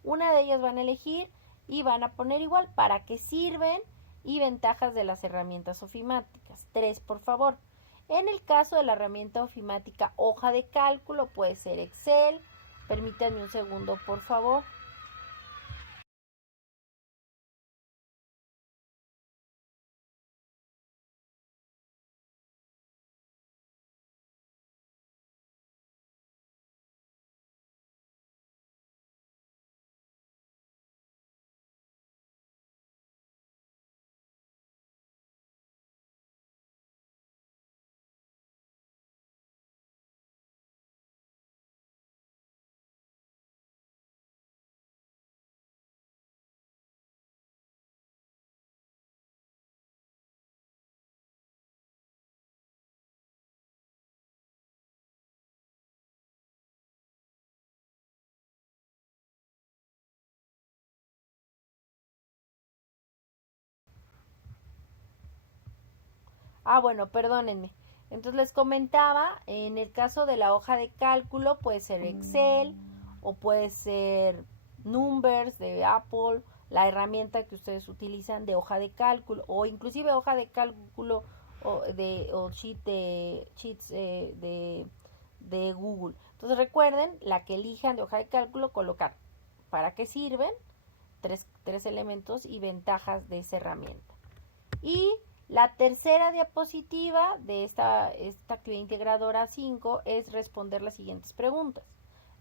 Una de ellas van a elegir y van a poner igual para qué sirven y ventajas de las herramientas ofimáticas. 3, por favor. En el caso de la herramienta ofimática hoja de cálculo, puede ser Excel. Permítanme un segundo, por favor. Bueno, perdónenme. Entonces les comentaba, en el caso de la hoja de cálculo puede ser Excel o puede ser Numbers de Apple, la herramienta que ustedes utilizan de hoja de cálculo, o inclusive hoja de cálculo o sheets de Google. Entonces recuerden, la que elijan de hoja de cálculo, colocar para qué sirven, tres elementos y ventajas de esa herramienta. Y la tercera diapositiva de esta actividad integradora 5 es responder las siguientes preguntas.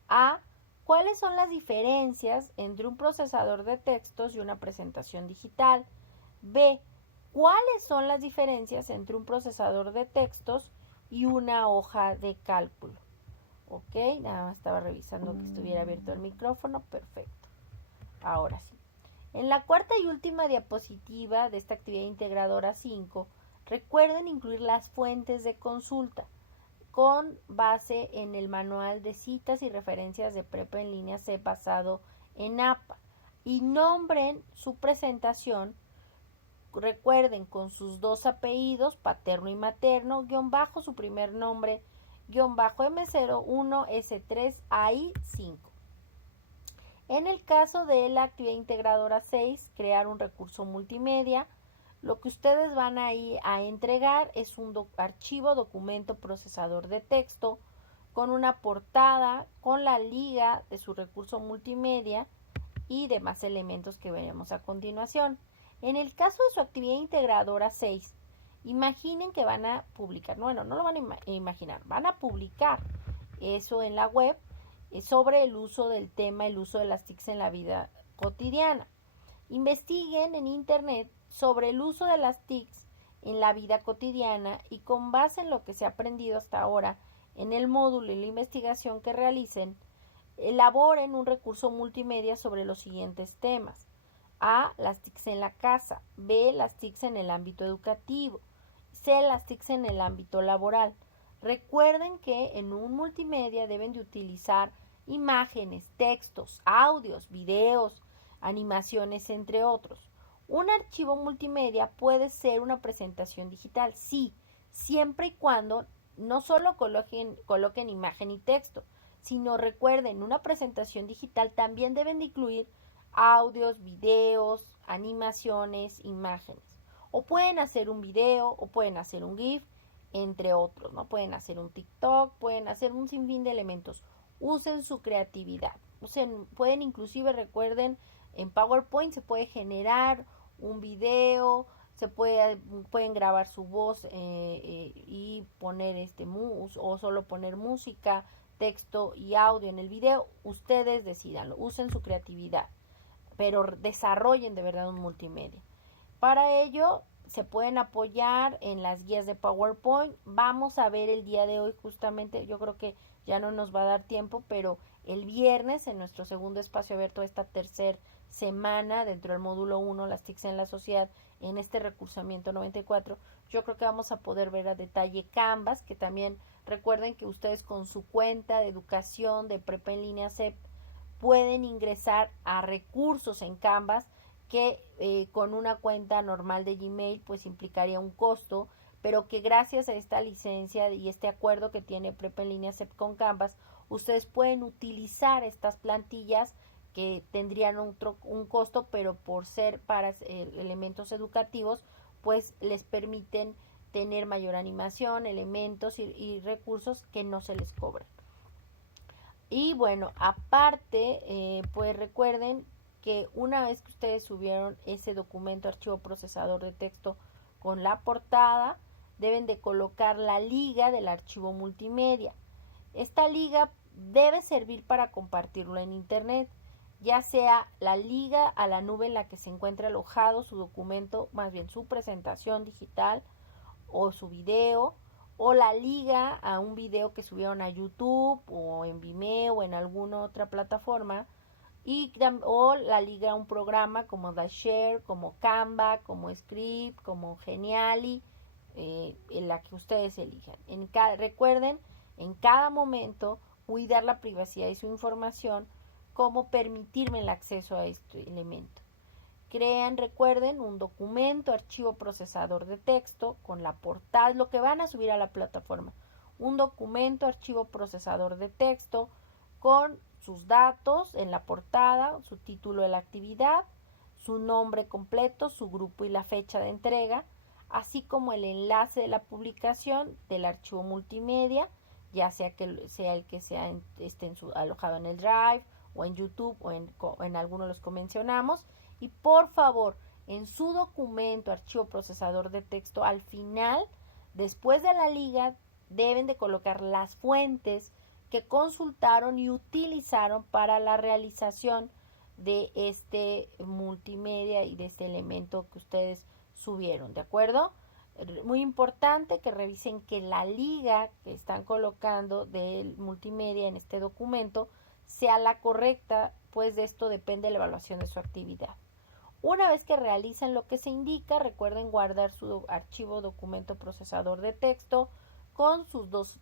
A. ¿Cuáles son las diferencias entre un procesador de textos y una presentación digital? B. ¿Cuáles son las diferencias entre un procesador de textos y una hoja de cálculo? Ok, nada más estaba revisando que estuviera abierto el micrófono. Perfecto. Ahora sí. En la cuarta y última diapositiva de esta actividad integradora 5, recuerden incluir las fuentes de consulta con base en el manual de citas y referencias de Prepa en línea C basado en APA y nombren su presentación, recuerden, con sus 2 apellidos, paterno y materno, guión bajo su primer nombre, guión bajo M01, S3, AI5. En el caso de la actividad integradora 6, crear un recurso multimedia, lo que ustedes van a entregar es un archivo documento procesador de texto con una portada, con la liga de su recurso multimedia y demás elementos que veremos a continuación. En el caso de su actividad integradora 6, imaginen que van a publicar, bueno, no lo van a imaginar, van a publicar eso en la web sobre el uso del tema, el uso de las TICs en la vida cotidiana. Investiguen en internet sobre el uso de las TICs en la vida cotidiana y con base en lo que se ha aprendido hasta ahora en el módulo y la investigación que realicen, elaboren un recurso multimedia sobre los siguientes temas. A. Las TICs en la casa. B. Las TICs en el ámbito educativo. C. Las TICs en el ámbito laboral. Recuerden que en un multimedia deben de utilizar imágenes, textos, audios, videos, animaciones, entre otros. Un archivo multimedia puede ser una presentación digital, sí, siempre y cuando no solo coloquen imagen y texto, sino recuerden, una presentación digital también deben de incluir audios, videos, animaciones, imágenes. O pueden hacer un video, o pueden hacer un GIF, entre otros, ¿no? Pueden hacer un TikTok, pueden hacer un sinfín de elementos. Usen su creatividad. Pueden inclusive, recuerden, en PowerPoint se puede generar un video, pueden grabar su voz y poner o solo poner música, texto y audio en el video. Ustedes decidanlo, usen su creatividad, pero desarrollen de verdad un multimedia. Para ello se pueden apoyar en las guías de PowerPoint. Vamos a ver el día de hoy justamente, yo creo que ya no nos va a dar tiempo, pero el viernes en nuestro segundo espacio abierto, esta tercera semana dentro del módulo 1, las TICs en la sociedad, en este recursamiento 94, yo creo que vamos a poder ver a detalle Canvas, que también recuerden que ustedes con su cuenta de educación de Prepa en Línea CEP pueden ingresar a recursos en Canvas que con una cuenta normal de Gmail pues implicaría un costo, pero que gracias a esta licencia y este acuerdo que tiene Prepa en Línea CEP con Canvas, ustedes pueden utilizar estas plantillas que tendrían un costo, pero por ser para elementos educativos, pues les permiten tener mayor animación, elementos y recursos que no se les cobran. Y bueno, aparte, pues recuerden que una vez que ustedes subieron ese documento archivo procesador de texto con la portada, deben de colocar la liga del archivo multimedia. Esta liga debe servir para compartirlo en internet, ya sea la liga a la nube en la que se encuentra alojado su documento, más bien su presentación digital o su video, o la liga a un video que subieron a YouTube o en Vimeo o en alguna otra plataforma, o la liga a un programa como DashShare, como Canva, como Script, como Geniali, en la que ustedes elijan. Recuerden, en cada momento, cuidar la privacidad y su información, como permitirme el acceso a este elemento. Recuerden, un documento, archivo procesador de texto con la portada, lo que van a subir a la plataforma. Un documento, archivo procesador de texto con sus datos en la portada, su título de la actividad, su nombre completo, su grupo y la fecha de entrega, así como el enlace de la publicación del archivo multimedia, ya sea que sea el que esté alojado en el Drive o en YouTube o en alguno de los que mencionamos. Y por favor, en su documento, archivo procesador de texto, al final, después de la liga, deben de colocar las fuentes que consultaron y utilizaron para la realización de este multimedia y de este elemento que ustedes subieron, ¿de acuerdo? Muy importante que revisen que la liga que están colocando del multimedia en este documento sea la correcta, pues de esto depende la evaluación de su actividad. Una vez que realicen lo que se indica, recuerden guardar su archivo documento procesador de texto con sus dos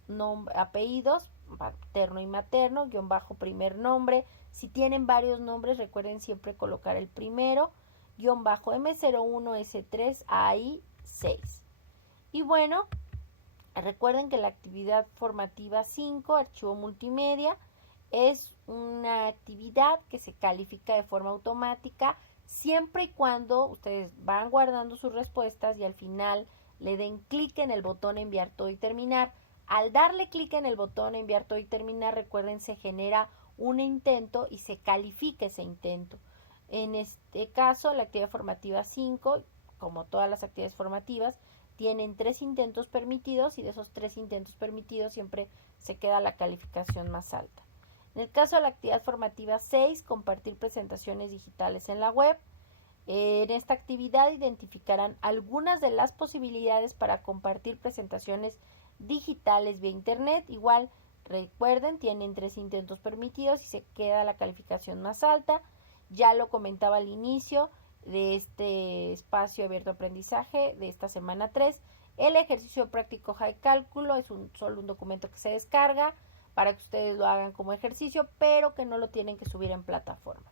apellidos, paterno y materno, guión bajo primer nombre. Si tienen varios nombres, recuerden siempre colocar el primero, guión bajo M01, S3, AI6. Y bueno, recuerden que la actividad formativa 5, archivo multimedia, es una actividad que se califica de forma automática siempre y cuando ustedes van guardando sus respuestas y al final le den clic en el botón enviar todo y terminar. Al darle clic en el botón enviar todo y terminar, recuerden, se genera un intento y se califica ese intento. En este caso, la actividad formativa 5, como todas las actividades formativas, tienen 3 intentos permitidos y de esos 3 intentos permitidos siempre se queda la calificación más alta. En el caso de la actividad formativa 6, compartir presentaciones digitales en la web. En esta actividad identificarán algunas de las posibilidades para compartir presentaciones digitales vía internet. Igual, recuerden, tienen 3 intentos permitidos y se queda la calificación más alta. Ya lo comentaba al inicio de este espacio abierto a aprendizaje de esta semana 3. El ejercicio práctico High Cálculo es solo un documento que se descarga para que ustedes lo hagan como ejercicio, pero que no lo tienen que subir en plataforma.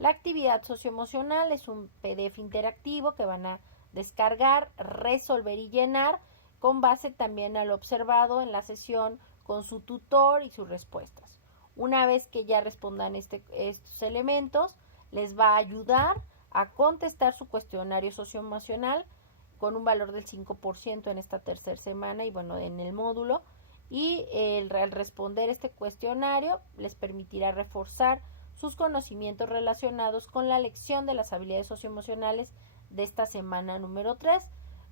La actividad socioemocional es un PDF interactivo que van a descargar, resolver y llenar con base también a lo observado en la sesión con su tutor y sus respuestas. Una vez que ya respondan estos elementos, les va a ayudar a contestar su cuestionario socioemocional con un valor del 5% en esta tercera semana y bueno, en el módulo. Y al responder este cuestionario les permitirá reforzar sus conocimientos relacionados con la lección de las habilidades socioemocionales de esta semana número 3.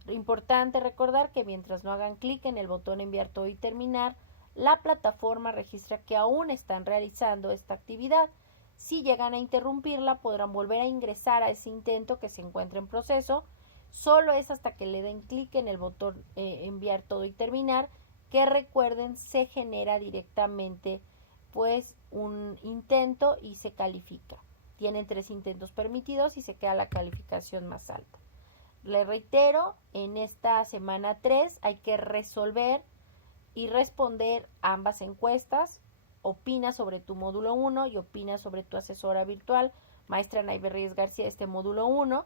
Importante recordar que mientras no hagan clic en el botón enviar todo y terminar, la plataforma registra que aún están realizando esta actividad. Si llegan a interrumpirla, podrán volver a ingresar a ese intento que se encuentra en proceso. Solo es hasta que le den clic en el botón enviar todo y terminar, que recuerden se genera directamente pues un intento y se califica. Tienen 3 intentos permitidos y se queda la calificación más alta. Le reitero, en esta semana 3 hay que resolver y responder ambas encuestas. Opina sobre tu módulo 1 y opina sobre tu asesora virtual, maestra Naive Reyes García, este módulo 1,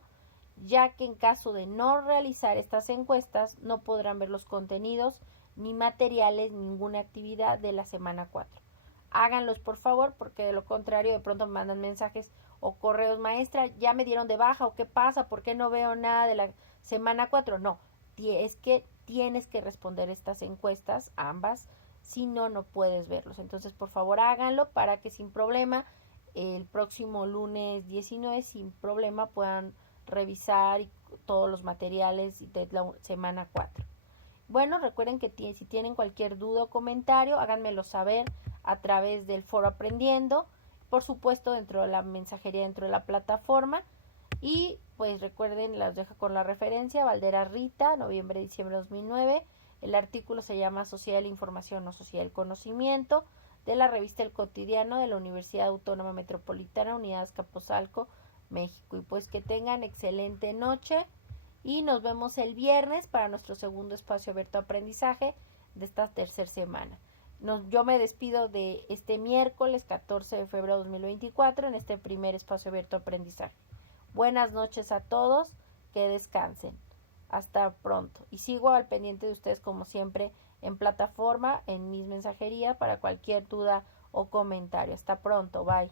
ya que en caso de no realizar estas encuestas no podrán ver los contenidos ni materiales, ninguna actividad de la semana 4. Háganlos por favor, porque de lo contrario de pronto me mandan mensajes o correos, maestra, ya me dieron de baja o qué pasa, ¿por qué no veo nada de la semana 4? No, es que tienes que responder estas encuestas, ambas, si no, no puedes verlos. Entonces, por favor, háganlo para que sin problema, el próximo lunes 19, sin problema, puedan revisar todos los materiales de la semana 4. Bueno, recuerden que si tienen cualquier duda o comentario, háganmelo saber a través del foro Aprendiendo, por supuesto dentro de la mensajería, dentro de la plataforma. Y pues recuerden, las dejo con la referencia, Valderas Rita, noviembre-diciembre de 2009. El artículo se llama Sociedad de la Información o Sociedad del Conocimiento, de la revista El Cotidiano de la Universidad Autónoma Metropolitana, Unidad Azcapotzalco, México. Y pues que tengan excelente noche y nos vemos el viernes para nuestro segundo espacio abierto a aprendizaje de esta tercera semana. Yo me despido de este miércoles 14 de febrero de 2024 en este primer espacio abierto a aprendizaje. Buenas noches a todos, que descansen. Hasta pronto. Y sigo al pendiente de ustedes como siempre en plataforma, en mis mensajerías para cualquier duda o comentario. Hasta pronto, bye.